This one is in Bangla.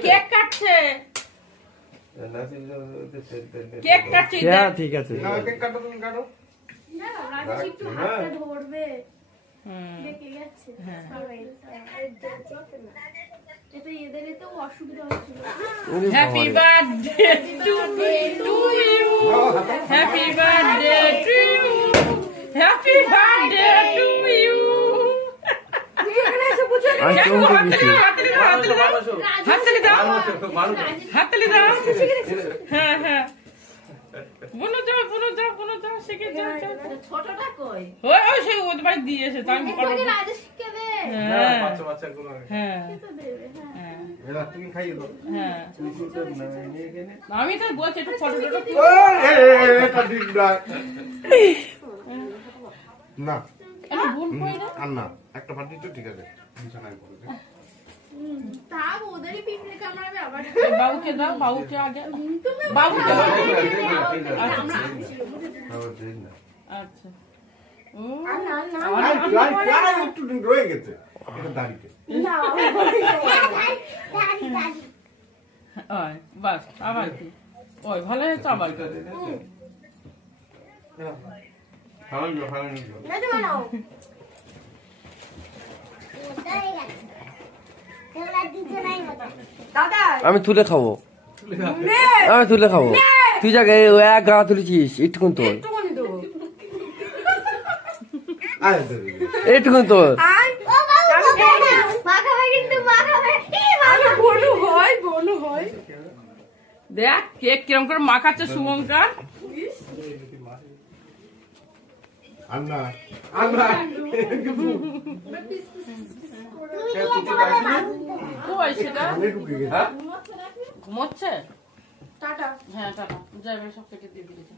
কেক কাটছে কেক কাটছে ঠিক আছে কেক কাটো তুমি কাটো ধরবে happy birthday to you happy birthday to you happy birthday to you হাততালি দাও হাততালি দাও হ্যাঁ হ্যাঁ বলো যাও শিখে যাও ছোটটা কই ওই ওই সেই ওদের বাড়ি দিয়েছে তাই আমি ওই রাজেশকে দে হ্যাঁ বাচ্চা গুলো হ্যাঁ তো দেবে হ্যাঁ এরা তুমি খাইয়ে দাও হ্যাঁ আমি তো বলছি একটু ফটো এটা ঠিক না আমি ভুল করি না আর না একটা ফাটি তো ঠিক আছে বিছানায় করে দে তা ওদেরই পিছনে কামড়াবে আবার বাবুকে দাও বাবুকে আগে বাবুকে আচ্ছা ও প্রায় একটু দিন রয়ে গেছে এটা দাঁড়িয়ে না ওই বাস আবার কি ওই ভালো হয়েছে আবার কি আমি তুলে খাবো তুই যাকে এক গা তুলেছিস একটুকুন তোর একটুকুন তোর দেখ কেক কিরম করে মাখাচ্ছে শুভঙ্কর কই সেটা ঘুমোচ্ছে টাটা হ্যাঁ টাটা যাবে সব কেটে দিয়ে দিয়েছে